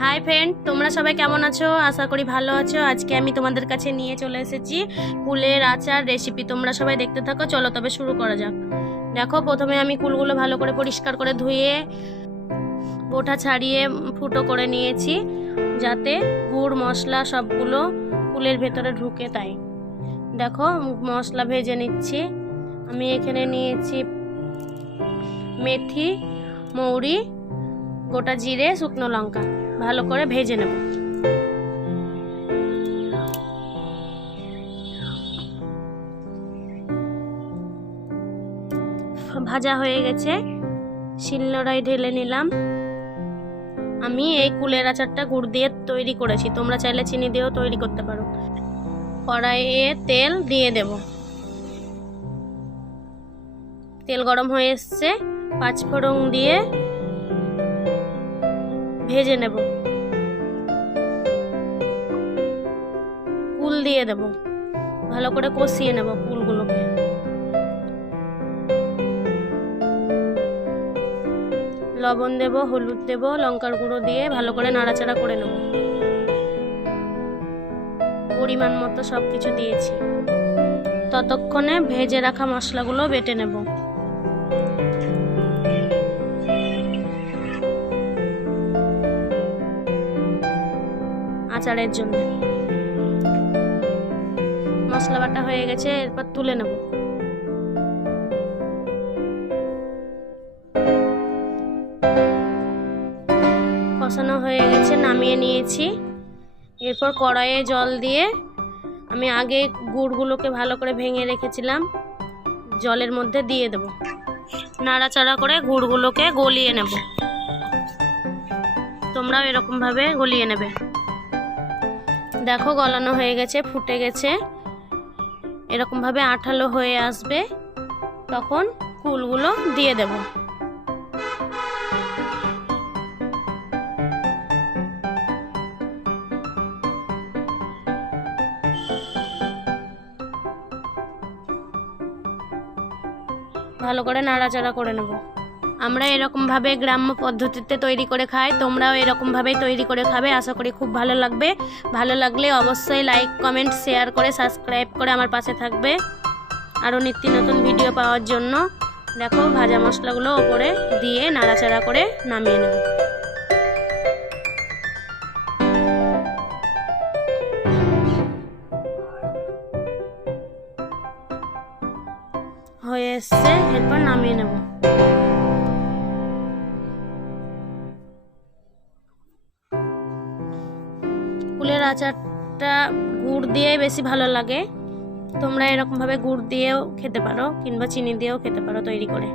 Hi friend, তোমরা সবাই কেমন আছো? আশা করি ভালো আছো। আজকে আমি তোমাদের কাছে নিয়ে চলে এসেছি কুলের আচার রেসিপি। তোমরা সবাই দেখতে থাকো। চলো তবে শুরু করা যাক। দেখো, প্রথমে আমি কুলগুলো ভালো করে পরিষ্কার করে ধুয়ে বোটা ছাড়িয়ে ফুটো করে নিয়েছি, যাতে গুড় মশলা সবগুলো কুলের ভেতরে ঢুকে। তাই দেখো, মশলা ভেজে নিচ্ছি। আমি এখানে নিয়েছি মেথি, মৌরি, গোটা জিরে, শুকনো লঙ্কা। ভালো করে ভেজে নেব। ভাজা হয়ে গেছে, শিলনোড়ায় ঢেলে নিলাম। আমি এই কুলের আচারটা গুড় দিয়ে তৈরি করেছি, তোমরা চাইলে চিনি দিয়েও তৈরি করতে পারো। কড়াইয়ে তেল দিয়ে দেব। তেল গরম হয়ে এসছে, 5 ফোড়ন দিয়ে ভেজে নেব। কুল দিয়ে দেব, ভালো করে কষিয়ে নেব কুলগুলোকে। লবণ দেব, হলুদ দেব, লঙ্কার গুঁড়ো দিয়ে ভালো করে নাড়াচাড়া করে নেব। পরিমাণ মতো সব কিছু দিয়েছি। ততক্ষণে ভেজে রাখা মশলাগুলো বেটে নেব। আচারের জন্য মশলা বাটা হয়ে গেছে, এরপর তুলে নেব। কষানো হয়ে গেছে, নামিয়ে নিয়েছি। এরপর কড়াইয়ে জল দিয়ে আমি আগে গুড়গুলোকে ভালো করে ভেঙে রেখেছিলাম, জলের মধ্যে দিয়ে দেব। নাড়াচাড়া করে গুড়গুলোকে গলিয়ে নেব। তোমরাও এরকমভাবে গলিয়ে নেবে। দেখো, গলানো হয়ে গেছে, ফুটে গেছে। এরকমভাবে আঠালো হয়ে আসবে, তখন কুলগুলো দিয়ে দেব। ভালো করে নাড়াচাড়া করে নেব। আমরা এরকমভাবে গ্রাম্য পদ্ধতিতে তৈরি করে খাই, তোমরাও এরকমভাবেই তৈরি করে খাবে। আশা করি খুব ভালো লাগবে। ভালো লাগলে অবশ্যই লাইক, কমেন্ট, শেয়ার করে সাবস্ক্রাইব করে আমার পাশে থাকবে আরও নিত্য নতুন ভিডিও পাওয়ার জন্য। দেখো, ভাজা মশলাগুলো ওপরে দিয়ে নাড়াচাড়া করে নামিয়ে নেব। হয়ে এসছে, এরপর নামিয়ে নেব। কুলের আচারটা গুড় দিয়ে বেশি ভালো লাগে। তোমরা এরকমভাবে গুড় দিয়েও খেতে পারো, কিংবা চিনি দিয়েও খেতে পারো তৈরি করে।